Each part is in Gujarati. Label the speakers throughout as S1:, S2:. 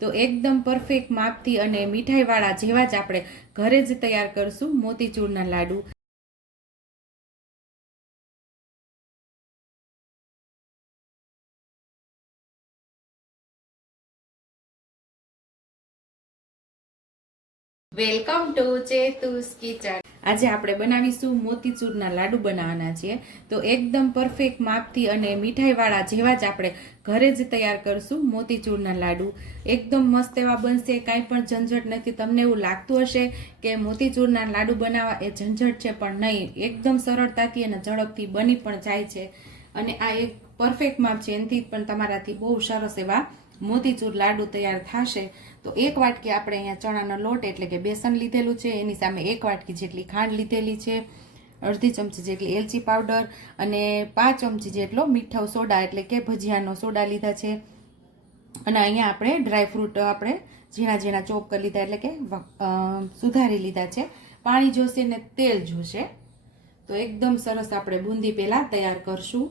S1: તો એકદમ પરફેક્ટ માપથી અને મીઠાઈવાળા જેવા જ આપણે ઘરે જ તૈયાર કરશું મોતીચૂરના લાડુ. Welcome to Chetu's kitchen. આજે આપણે બનાવીશું મોતીચૂરના લાડુ બનાવવાના છીએ. તો એકદમ પરફેક્ટ માપથી અને મીઠાઈવાળા જેવા જ આપણે ઘરે જ તૈયાર કરશું મોતીચૂરના લાડુ. એકદમ મસ્ત એવા બનશે, કાંઈ પણ ઝંઝટ નથી. તમને એવું લાગતું હશે કે મોતીચૂરના લાડુ બનાવવા એ ઝંઝટ છે, પણ નહીં. એકદમ સરળતાથી અને ઝડપથી બની પણ જાય છે. અને આ એક પરફેક્ટ માપ છે, એનાથી પણ તમારાથી બહુ સરસ એવા મોતીચૂર લાડુ તૈયાર થશે, તો એક વાટકી આપણે અહીંયા ચણાનો લોટ એટલે કે બેસન લીધેલું છે, એની સામે એક વાટકી જેટલી ખાંડ લીધેલી છે, અડધી ચમચી જેટલી એલચી પાવડર અને પાંચ ચમચી જેટલો મીઠો સોડા એટલે કે ભજીયાનો સોડા લીધા છે. અને અહીંયા આપણે ડ્રાયફ્રૂટ આપણે ઝીણા ઝીણા ચોપ કરી લીધા એટલે કે સુધારી લીધા છે. પાણી જોશે ને તેલ જોશે. તો એકદમ સરસ આપણે બુંદી પહેલાં તૈયાર કરશું.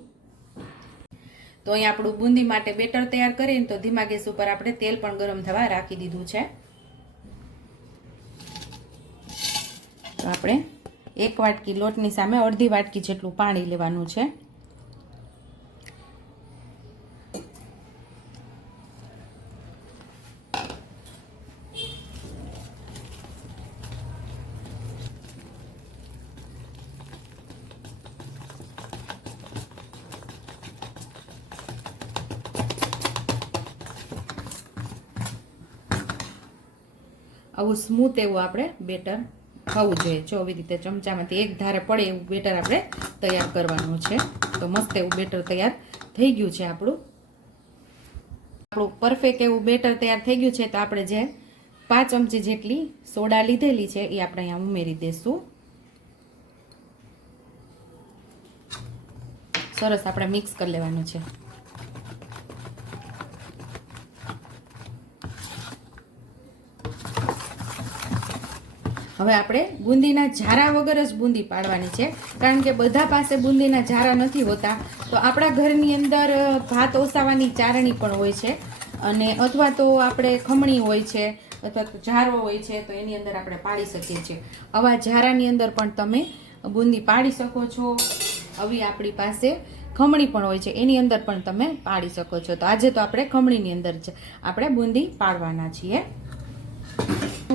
S1: તો અહીં આપણું બુંદી માટે બેટર તૈયાર કરીને તો ધીમા ગેસ ઉપર આપણે તેલ પણ ગરમ થવા રાખી દીધું છે. તો આપણે એક વાટકી લોટની સામે અડધી વાટકી જેટલું પાણી લેવાનું છે. આવું સ્મૂથ એવું આપણે બેટર થવું જોઈએ. જો આવી રીતે ચમચામાંથી એક ધારે પડે એવું બેટર આપણે તૈયાર કરવાનું છે. તો મસ્ત એવું બેટર તૈયાર થઈ ગયું છે આપણું. આપણું પરફેક્ટ એવું બેટર તૈયાર થઈ ગયું છે. તો આપણે જે પાંચ ચમચી જેટલી સોડા લીધેલી છે, એ આપણે અહીંયા ઉમેરી દઈશું સરસ આપણે મિક્સ કરી લેવાનું છે. હવે આપણે બુંદીના ઝારા વગર જ બુંદી પાડવાની છે. કારણ કે બધા પાસે બુંદીના ઝારા નથી હોતા. તો આપણા ઘરની અંદર ભાત ઓસાવાની ચારણી પણ હોય છે. અને અથવા તો આપણે ખમણી હોય છે, અથવા તો ઝારો હોય છે, તો એની અંદર આપણે પાડી શકીએ છીએ. આવા ઝારાની અંદર પણ તમે બુંદી પાડી શકો છો. આવી આપણી પાસે ખમણી પણ હોય છે. એની અંદર પણ તમે પાડી શકો છો. તો આજે તો આપણે ખમણીની અંદર આપણે બુંદી પાડવાના છીએ.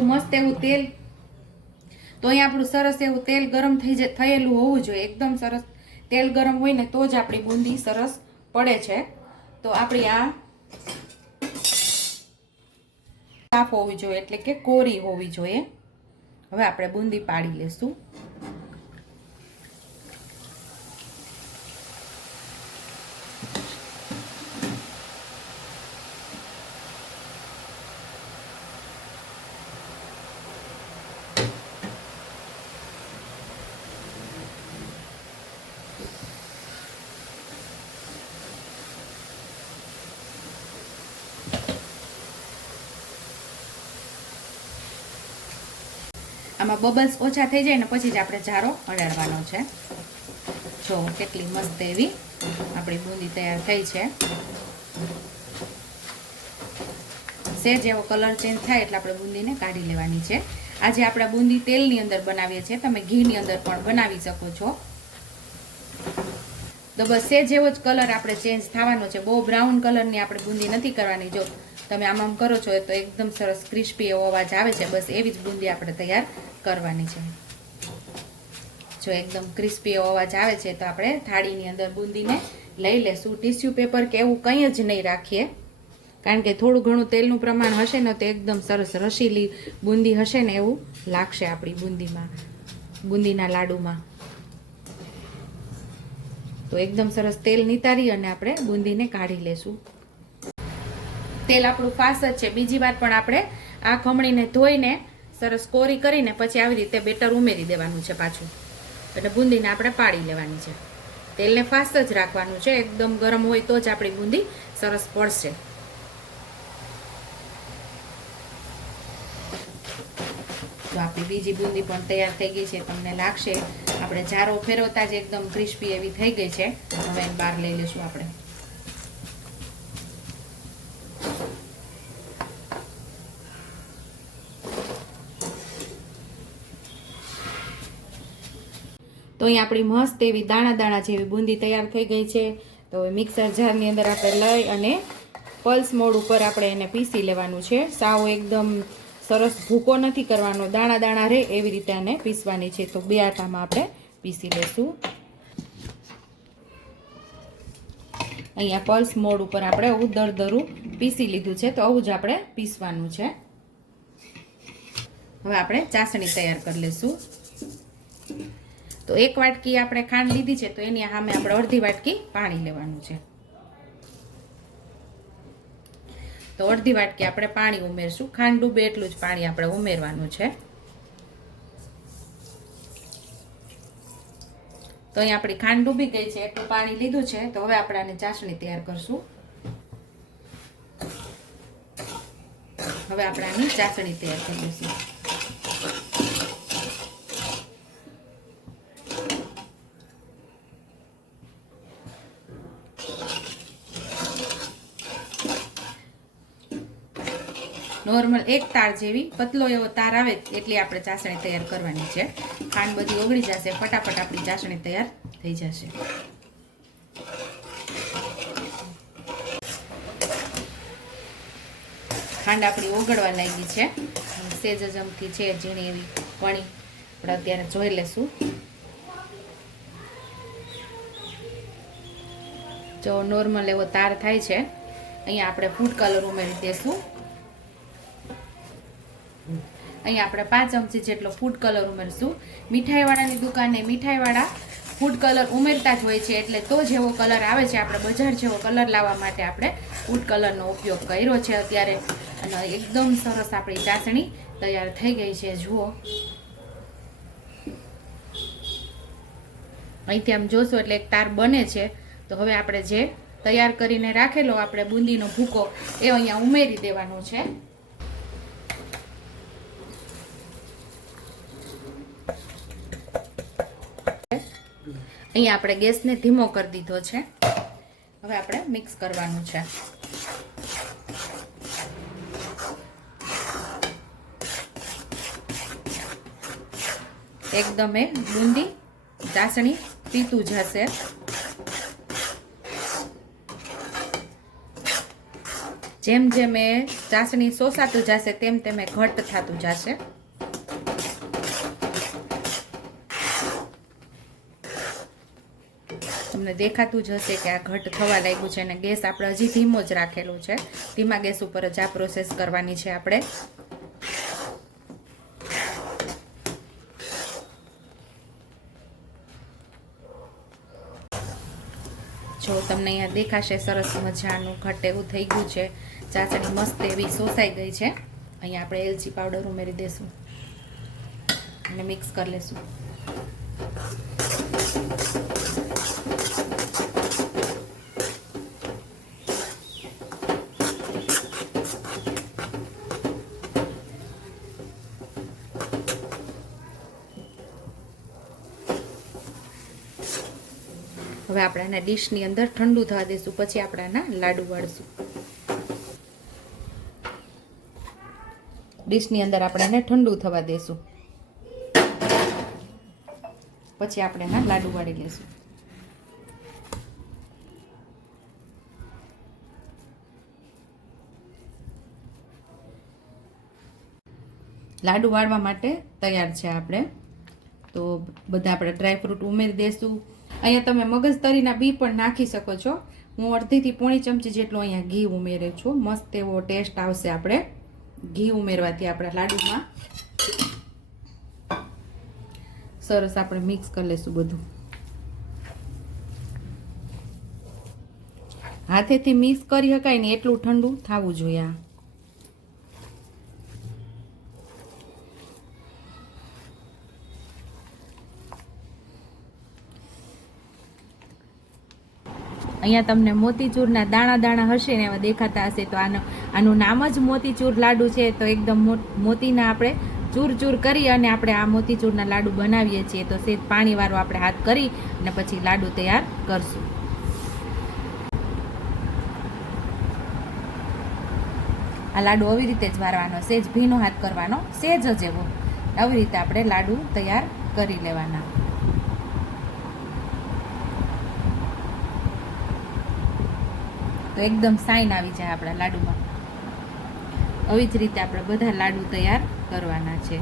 S1: મસ્ત એવું તેલ તો અહીં આપણું સરસ એવું તેલ ગરમ થઈ થયેલું હોવું જોઈએ. એકદમ સરસ તેલ ગરમ હોય ને તો જ આપણી બુંદી સરસ પડે છે. તો આપણી આ સાફ હોવી જોઈએ, એટલે કે કોરી હોવી જોઈએ. હવે આપણે બુંદી પાડી લેશું. આમાં બબલ્સ ઓછા થઈ જાય ને પછી જ આપણે જારો અડાડવાનો છે. જો કેટલી મસ્ત એવી આપણી બુંદી તૈયાર થઈ છે. સેજ એવો કલર ચેન્જ થાય એટલે આપણે બુંદીને કાઢી લેવાની છે. આજે આપણે બુંદી તેલની અંદર બનાવીએ છીએ. તમે ઘીની અંદર પણ બનાવી શકો છો. તો બસ સેજ એવો જ કલર આપણે ચેન્જ થવાનો છે. બહુ બ્રાઉન કલરની આપણે બુંદી નથી કરવાની. જો તમે આમ આમ કરો છો તો એકદમ સરસ ક્રિસ્પી એવો અવાજ આવે છે. બસ એવી જ બુંદી આપણે તૈયાર કરવાની છે. જો એકદમ ક્રિસ્પી અવાજ આવે છે, તો આપણે થાળીની અંદર બુંદીને લઈ લેશું. ટીસ્યુ પેપર કે એવું કંઈ જ નહીં રાખીએ. કારણ કે થોડું ઘણું તેલનું પ્રમાણ હશે ને, તો એકદમ સરસ રસીલી બુંદી હશે ને એવું લાગશે આપણી બુંદીમાં, બુંદીના લાડુમાં. તો એકદમ સરસ તેલ નિતારી અને આપણે બુંદીને કાઢી લેશું. તેલ આપણું ફાસ્ટ જ છે. બીજી વાત પણ આપણે આ ખમણીને ધોઈને સરસ કોરી કરીને પછી આવી રીતે બેટર ઉમેરી દેવાનું છે પાછું. એટલે બુંદીને આપણે પાડી લેવાની છે. તેલને ફાસ્ટ જ રાખવાનું છે. એકદમ ગરમ હોય તો જ આપણી બુંદી સરસ પડશે. તો આપણી બીજી બુંદી પણ તૈયાર થઈ ગઈ છે. તમને લાગશે આપણે જારો ફેરવતા જ એકદમ ક્રિસ્પી એવી થઈ ગઈ છે. હવે બહાર લઈ લઈશું આપણે. તો અહીં આપણી મસ્ત એવી દાણા દાણા જેવી બુંદી તૈયાર થઈ ગઈ છે. તો મિક્સર જારની અંદર આપણે લઈ અને પલ્સ મોડ ઉપર આપણે એને પીસી લેવાનું છે. સાવ એકદમ સરસ ભૂકો નથી કરવાનો. દાણા દાણા રહે એવી રીતે આને પીસવાની છે. તો બે આટામાં આપણે પીસી લેશું. અહીંયા પલ્સ મોડ ઉપર આપણે આવું દરદરું પીસી લીધું છે. તો આવું જ આપણે પીસવાનું છે. હવે આપણે ચાસણી તૈયાર કરી લઈશું તો એક વાટકી આપણે ખાંડ લીધી છે, તો એની સામે આપણે અડધી વાટકી પાણી લેવાનું છે. તો અડધી વાટકી આપણે પાણી ઉમેરશું. ખાંડ ડૂબે એટલું જ પાણી આપણે ઉમેરવાનું છે. તો અહીં આપણી ખાંડ ડૂબી ગઈ છે, એટલું પાણી લીધું છે, તો હવે આપણે આની ચાસણી તૈયાર કરશું. હવે આપણે આની ચાસણી તૈયાર કરી દઈશું નોર્મલ એક તાર જેવી, પતલો એવો તાર આવે એટલી આપણે ચાસણી તૈયાર કરવાની છે. ખાંડ બધી ઓગળી જશે, ફટાફટ આપણી ચાસણી તૈયાર થઈ જશે. ખાંડ આપણી ઓગળવા લાગી છે. સેજ જમથી છે, ઝીણી એવી વણી. આપણે અત્યારે જોઈ લેશું. જો નોર્મલ એવો તાર થાય છે, અહીંયા આપણે ફૂડ કલર ઉમેરી દઈશું અહીંયા આપણે પાંચ ચમચી જેટલો ફૂડ કલર ઉમેરશું. મીઠાઈવાળાની દુકાને મીઠાઈવાળા ફૂડ કલર ઉમેરતા જ હોય છે, એટલે તો જેવો કલર આવે છે, આપણે બજાર જેવો કલર લાવવા માટે આપણે ફૂડ કલરનો ઉપયોગ કર્યો છે અત્યારે. અને એકદમ સરસ આપણી ચાસણી તૈયાર થઈ ગઈ છે, જુઓ. અહીંથી આમ જોશો એટલે એક તાર બને છે. તો હવે આપણે જે તૈયાર કરીને રાખેલો આપણે બુંદીનો ભૂકો, એ અહીંયા ઉમેરી દેવાનો છે. અહીંયા આપણે ગેસને ધીમો કરી દીધો છે. હવે આપણે મિક્સ કરવાનું છે. એકદમ એ બુંદી, ચાસણી પીતું જશે. જેમ જેમ એ ચાસણી સોસાતું જશે, તેમ તેમ એ ઘટ થતું જશે. તમને દેખાતું જ હશે કે આ ઘટ થવા લાગ્યું છે અને ગેસ આપણે હજી ધીમો જ રાખેલો છે. ધીમા ગેસ ઉપર જ આ પ્રોસેસ કરવાની છે આપણે. જો તમને અહીંયા દેખાશે, સરસ મજાનું ઘટ એવું થઈ ગયું છે. ચાસણી મસ્ત એવી સોસાઈ ગઈ છે. અહીંયા આપણે એલચી પાવડર ઉમેરી દઈશું અને મિક્સ કરી લેશું. હવે આપણે આના ડીશની અંદર ઠંડુ થવા દઈશું પછી આપણે આના લાડુ વાળશું. ડીશની અંદર આપણે એને ઠંડુ થવા દઈશું પછી આપણે એના લાડુ વાળી લઈશું લાડુ વાળવા માટે તૈયાર છે આપણે. તો બધા આપણે ડ્રાયફ્રૂટ ઉમેરી દઈશું અહીંયા તમે મગજતરીના બી પણ નાખી શકો છો. હું અડધીથી પોણી ચમચી જેટલું અહીંયા ઘી ઉમેરે છું. મસ્ત એવો ટેસ્ટ આવશે આપણે. ઘી ઉમેરવાથી આપણા લાડુમાં. સરસ આપણે મિક્સ કરી લઈશું બધું. હાથેથી મિક્સ કરી શકાય ને એટલું ઠંડુ થવું જોઈએ અહીંયા તમને મોતીચૂરના દાણા દાણા હશે ને એવા દેખાતા હશે. તો આનો આનું નામ જ મોતીચૂર લાડુ છે. તો એકદમ મોતીના આપણે ચૂર ચૂર કરી અને આપણે આ મોતીચૂરના લાડુ બનાવીએ છીએ. તો સેજ પાણીવાળો આપણે હાથ કરી અને પછી લાડુ તૈયાર કરશું. આ લાડુ આવી રીતે જ વારવાનો સેજ ભીનો હાથ કરવાનો સેજ જ એવો આવી રીતે આપણે લાડુ તૈયાર કરી લેવાના. તો એકદમ સાઈન આવી જાય આપણા લાડુમાં. આવી જ રીતે આપણે બધા લાડુ તૈયાર કરવાના છે.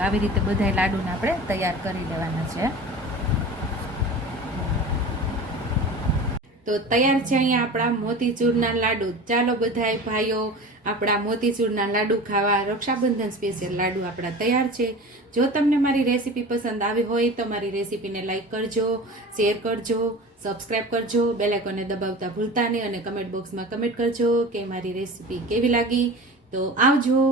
S1: આવી રીતે બધા લાડુને આપણે તૈયાર કરી લેવાના છે. તો તૈયાર છે અહીંયા આપણા મોતીચૂરના લાડુ. ચાલો બધાય ભાઈઓ, આપણા મોતીચૂરના લાડુ ખાવા રક્ષાબંધન સ્પેશિયલ લાડુ આપણા તૈયાર છે. જો તમને મારી રેસીપી પસંદ આવી હોય તો મારી રેસીપીને લાઈક કરજો શેર કરજો સબસ્ક્રાઇબ કરજો બેલાઇકોને દબાવતા ભૂલતા નહીં અને કમેન્ટ બોક્સમાં કમેન્ટ કરજો કે મારી રેસીપી કેવી લાગી. તો આવજો.